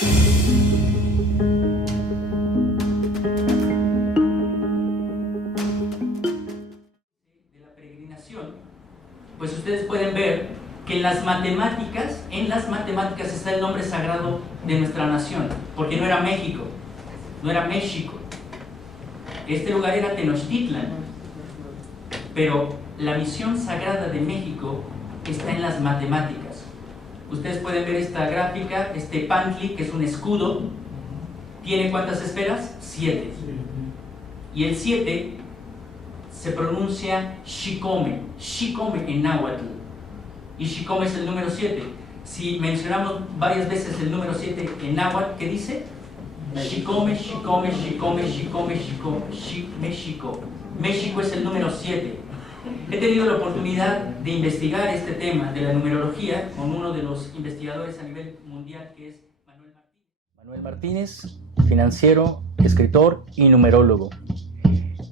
De la peregrinación, pues ustedes pueden ver que en las matemáticas está el nombre sagrado de nuestra nación, porque no era México, no era México. Este lugar era Tenochtitlan, pero la misión sagrada de México está en las matemáticas. Ustedes pueden ver esta gráfica, este pantli, que es un escudo, ¿tiene cuántas esferas? 7. Y el 7 se pronuncia Xicome, Xicome en náhuatl. Y Xicome es el número 7. Si mencionamos varias veces el número 7 en náhuatl, ¿qué dice? Xicome, Xicome, Xicome, Xicome, Xicome, México. México es el número 7. He tenido la oportunidad de investigar este tema de la numerología con uno de los investigadores a nivel mundial, que es Manuel Martínez. Manuel Martínez, financiero, escritor y numerólogo.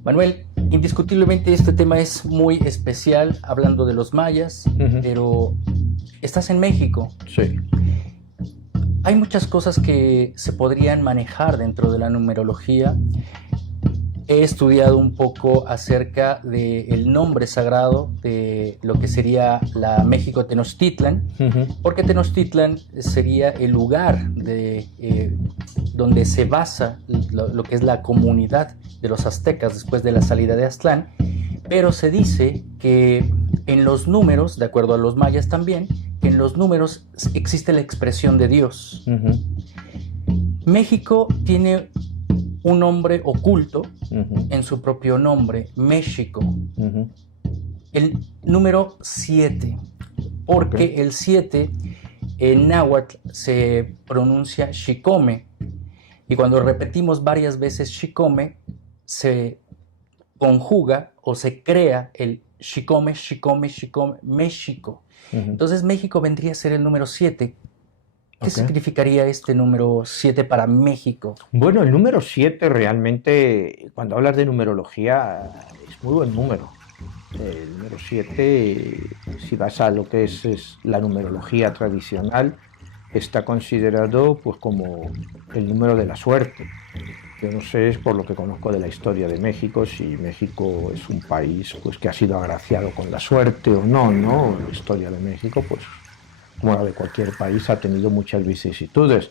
Manuel, indiscutiblemente este tema es muy especial, hablando de los mayas, pero estás en México. Sí. Hay muchas cosas que se podrían manejar dentro de la numerología. He estudiado un poco acerca del nombre sagrado de lo que sería la México Tenochtitlan, porque Tenochtitlan sería el lugar donde se basa lo que es la comunidad de los aztecas después de la salida de Aztlán, pero se dice que en los números, de acuerdo a los mayas también, que en los números existe la expresión de Dios. México tiene un nombre oculto en su propio nombre, México. El número 7, porque el 7 en náhuatl se pronuncia Xicome, y cuando repetimos varias veces Xicome, se conjuga o se crea el Xicome, Xicome, Xicome, México. Entonces México vendría a ser el número 7. ¿Qué significaría este número 7 para México? Bueno, el número 7 realmente, cuando hablas de numerología, es muy buen número. El número 7, si vas a lo que es la numerología tradicional, está considerado pues como el número de la suerte. Yo no sé, es por lo que conozco de la historia de México, si México es un país pues que ha sido agraciado con la suerte o no, ¿no? La historia de México, pues como la de cualquier país, ha tenido muchas vicisitudes.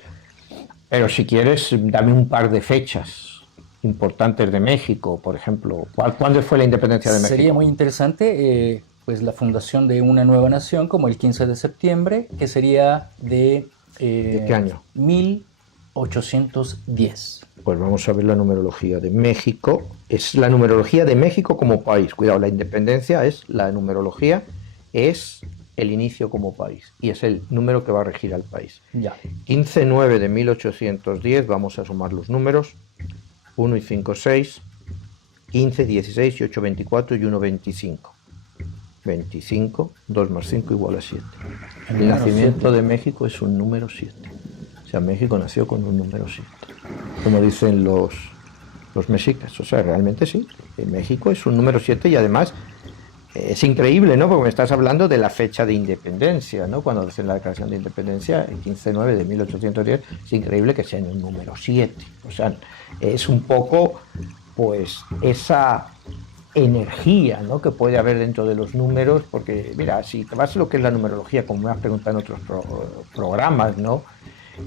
Pero si quieres, dame un par de fechas importantes de México, por ejemplo. ¿Cuándo fue la independencia de México? Sería muy interesante, pues la fundación de una nueva nación, como el 15 de septiembre, que sería ¿De qué año? 1810. Pues vamos a ver la numerología de México. Es la numerología de México como país. Cuidado, la independencia es la numerología, es el inicio como país, y es el número que va a regir al país. Ya. 15-9 de 1810, vamos a sumar los números, 1 y 5, 6, 15, 16 y 8, 24 y 1, 25. 25, 2 más 5 igual a 7. El nacimiento de México es un número 7. O sea, México nació con un número 7. Como dicen los mexicas. O sea, realmente sí. México es un número 7 y además es increíble, ¿no? Porque me estás hablando de la fecha de independencia, ¿no? Cuando hacen la declaración de independencia, el 15-9 de 1810, es increíble que sea en el número 7. O sea, es un poco, pues, esa energía, ¿no?, que puede haber dentro de los números, porque, mira, si te vas a lo que es la numerología, como me has preguntado en otros programas, ¿no?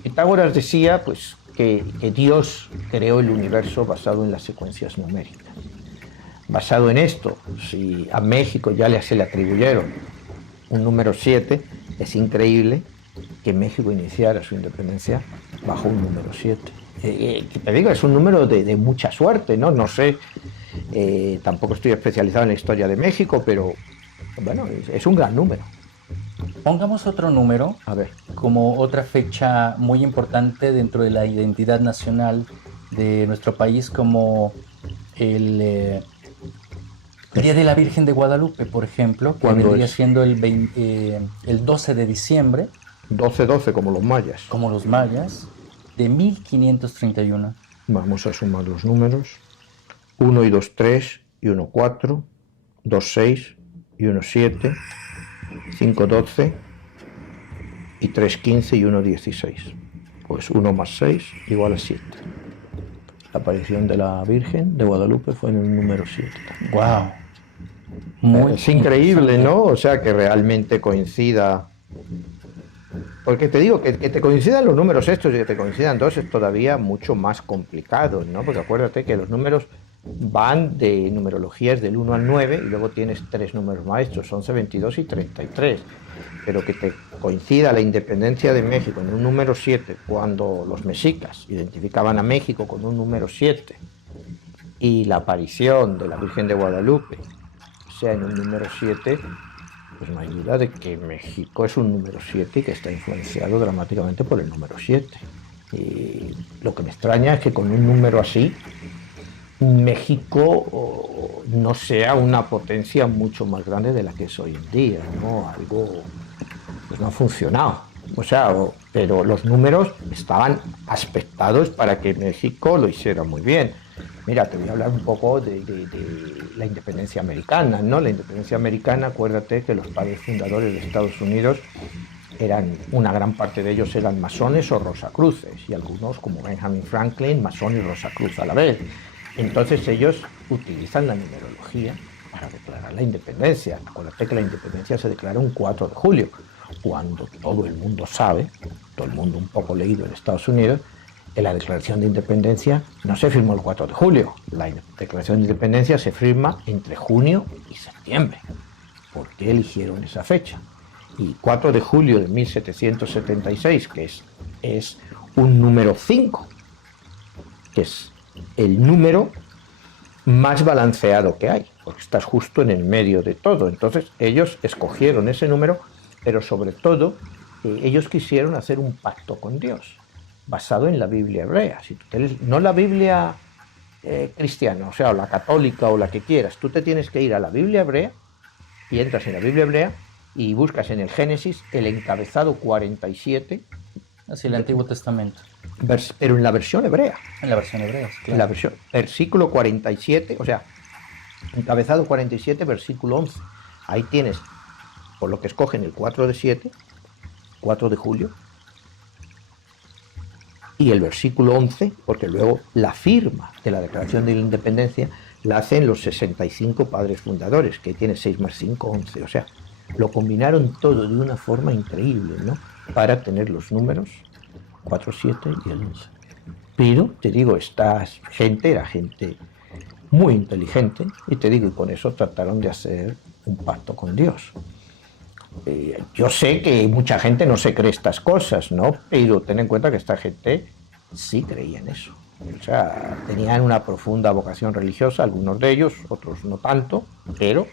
Pitágoras decía, pues, que Dios creó el universo basado en las secuencias numéricas. Basado en esto, si a México ya se le atribuyeron un número 7, es increíble que México iniciara su independencia bajo un número 7. Que te digo, es un número de mucha suerte, ¿no? No sé, tampoco estoy especializado en la historia de México, pero bueno, es un gran número. Pongamos otro número, A ver, como otra fecha muy importante dentro de la identidad nacional de nuestro país, como el Día de la Virgen de Guadalupe, por ejemplo, que vendría siendo el 12 de diciembre. 12-12, como los mayas. Como los mayas, de 1531. Vamos a sumar los números. 1 y 2, 3, y 1, 4, 2, 6, y 1, 7, 5, 12, y 3, 15, y 1, 16. Pues 1 más 6 igual a 7. La aparición de la Virgen de Guadalupe fue en el número 7. Wow. Muy Es increíble, interesante. ¿no? O sea, que realmente coincida. Porque te digo, que te coincidan los números estos y que te coincidan dos es todavía mucho más complicado, ¿no? Porque acuérdate que los números van de numerologías del 1 al 9 y luego tienes 3 números maestros, 11, 22 y 33. Pero que te coincida la independencia de México en un número 7, cuando los mexicas identificaban a México con un número 7, y la aparición de la Virgen de Guadalupe sea en un número 7, pues no hay duda de que México es un número 7 y que está influenciado dramáticamente por el número 7. Y lo que me extraña es que con un número así, México no sea una potencia mucho más grande de la que es hoy en día, ¿no? Algo pues no ha funcionado. O sea, pero los números estaban aspectados para que México lo hiciera muy bien. Mira, te voy a hablar un poco de la independencia americana, ¿no? La independencia americana, acuérdate que los padres fundadores de Estados Unidos una gran parte de ellos eran masones o rosacruces, y algunos, como Benjamin Franklin, masón y rosacruz a la vez. Entonces ellos utilizan la numerología para declarar la independencia. Acuérdate que la independencia se declara un 4 de julio, cuando todo el mundo sabe, todo el mundo un poco leído en Estados Unidos, que la declaración de independencia no se firmó el 4 de julio. La declaración de independencia se firma entre junio y septiembre. ¿Por qué eligieron esa fecha? Y 4 de julio de 1776, que es un número 5, que es el número más balanceado que hay, porque estás justo en el medio de todo. Entonces ellos escogieron ese número, pero sobre todo ellos quisieron hacer un pacto con Dios, basado en la Biblia hebrea. Si tú no la Biblia cristiana, o sea, o la católica o la que quieras, tú te tienes que ir a la Biblia hebrea y entras en la Biblia hebrea y buscas en el Génesis el encabezado 47. Así el Antiguo Testamento. Pero en la versión hebrea. En la versión hebrea, claro. En la versión, versículo 47, o sea, encabezado 47, versículo 11. Ahí tienes, por lo que escogen el 4 de 7, 4 de julio, y el versículo 11, porque luego la firma de la Declaración de la Independencia la hacen los 65 padres fundadores, que tiene 6 más 5, 11. O sea, lo combinaron todo de una forma increíble, ¿no? Para tener los números 4, 7 y el 11. Pero, te digo, esta gente era gente muy inteligente, y te digo, y con eso trataron de hacer un pacto con Dios. Yo sé que mucha gente no se cree estas cosas, ¿no? Pero ten en cuenta que esta gente sí creía en eso. O sea, tenían una profunda vocación religiosa, algunos de ellos, otros no tanto, pero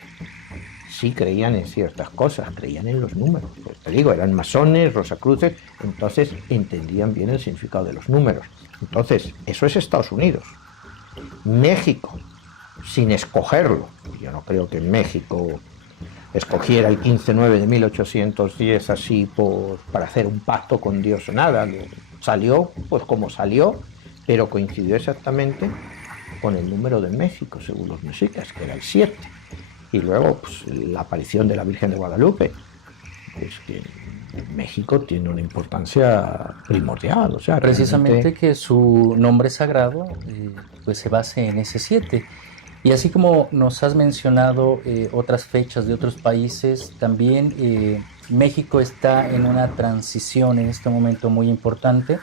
sí creían en ciertas cosas, creían en los números. Pues te digo, eran masones, rosacruces, entonces entendían bien el significado de los números. Entonces, eso es Estados Unidos. México, sin escogerlo, yo no creo que México escogiera el 15-9 de 1810 así para hacer un pacto con Dios o nada. Salió pues como salió, pero coincidió exactamente con el número de México, según los mexicas, que era el 7. Y luego pues, la aparición de la Virgen de Guadalupe, pues que en México tiene una importancia primordial. O sea, Precisamente realmente que su nombre sagrado pues se base en ese 7. Y así como nos has mencionado otras fechas de otros países, también México está en una transición en este momento muy importante.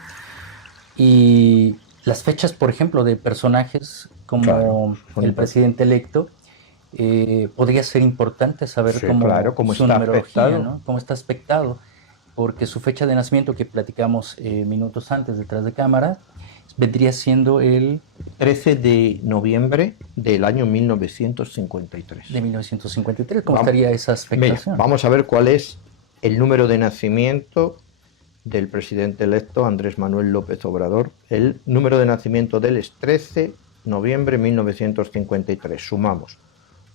Y las fechas, por ejemplo, de personajes como claro, el presidente electo, podría ser importante saber sí, cómo, claro, cómo su está numerología, aspectado. ¿no? Cómo está aspectado, porque su fecha de nacimiento, que platicamos minutos antes detrás de cámara, vendría siendo el 13 de noviembre del año 1953. de 1953. ¿Cómo estaría esa aspectación? Mira, vamos a ver cuál es el número de nacimiento del presidente electo Andrés Manuel López Obrador. El número de nacimiento de él es 13 de noviembre de 1953. Sumamos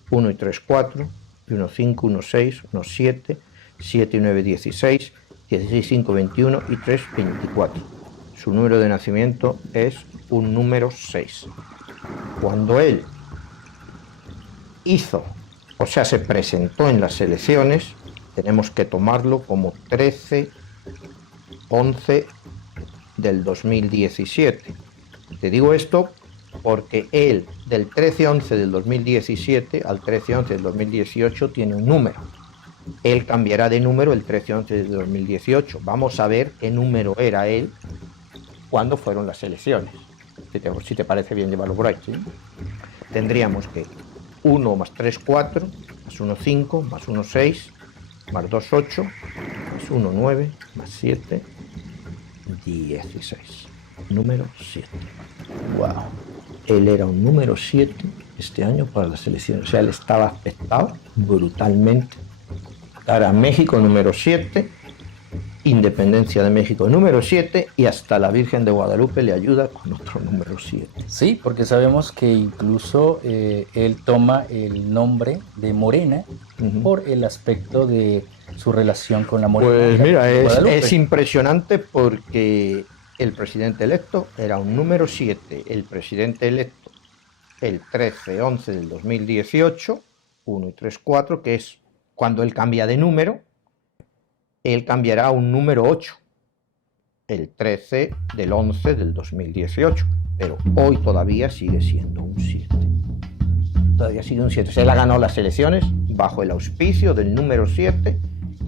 1 y 3, 4, y 1, 5, 1, 6, 1, 7, 7 y 9, 16, 16, 5, 21 y 3, 24. Su número de nacimiento es un número 6. Cuando él se presentó en las elecciones, tenemos que tomarlo como 13, 11 del 2017. Te digo esto porque él, del 13-11 del 2017 al 13-11 del 2018, tiene un número. Él cambiará de número el 13-11 del 2018. Vamos a ver qué número era él cuando fueron las elecciones. Si te parece bien llevarlo por ahí, ¿sí? Tendríamos que 1 más 3, 4, más 1, 5, más 1, 6, más 2, 8, más 1, 9, más 7, 16. Número 7. Wow. Él era un número 7 este año para las elecciones. O sea, él estaba afectado brutalmente. Ahora México número 7, Independencia de México número 7 y hasta la Virgen de Guadalupe le ayuda con otro número 7. Sí, porque sabemos que incluso él toma el nombre de Morena por el aspecto de su relación con la Morena. Pues mira, Guadalupe. es impresionante porque el presidente electo era un número 7, el presidente electo el 13-11 del 2018, 1 y 3, 4, que es cuando él cambia de número, él cambiará a un número 8, el 13 del 11 del 2018, pero hoy todavía sigue siendo un 7. Todavía sigue un 7. Él ha ganado las elecciones bajo el auspicio del número 7,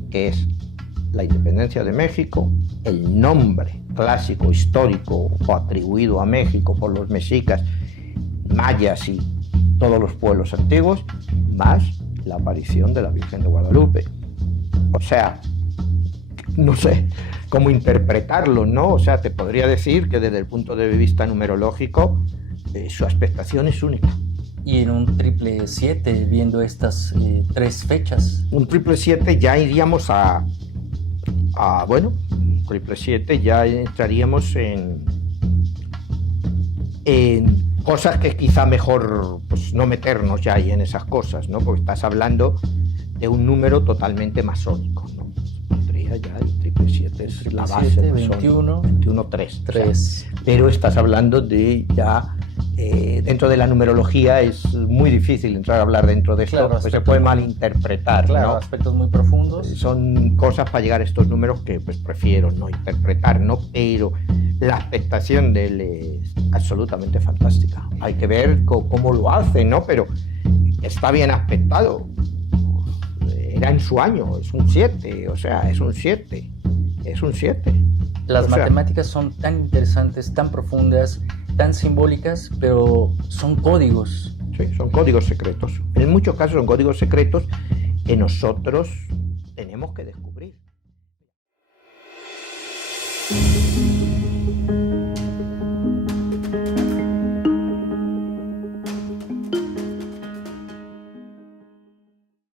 que es la independencia de México, el nombre clásico, histórico o atribuido a México por los mexicas, mayas y todos los pueblos antiguos, más la aparición de la Virgen de Guadalupe. O sea, no sé cómo interpretarlo, ¿no? O sea, te podría decir que desde el punto de vista numerológico su aspectación es única. Y en un 777, viendo estas 3 fechas. Un 777 ya iríamos bueno, 777 ya entraríamos en cosas que quizá mejor pues no meternos ya ahí en esas cosas, ¿no? Porque estás hablando de un número totalmente masónico, ¿no? Pondría ya el 777 es la base, 21, 3. 3. O sea, pero estás hablando de ya dentro de la numerología es muy difícil entrar a hablar dentro de esto, claro, pues se puede malinterpretar, claro, ¿no? aspectos muy profundos. Son cosas para llegar a estos números que pues prefiero no interpretar, ¿no? Pero la expectación de él es absolutamente fantástica. Hay que ver cómo lo hace, ¿no? Pero está bien aspectado. Era en su año, es un 7, o sea, es un 7. Es un 7. Las matemáticas son tan interesantes, tan profundas, tan simbólicas, pero son códigos. Sí, son códigos secretos. En muchos casos son códigos secretos que nosotros tenemos que descubrir.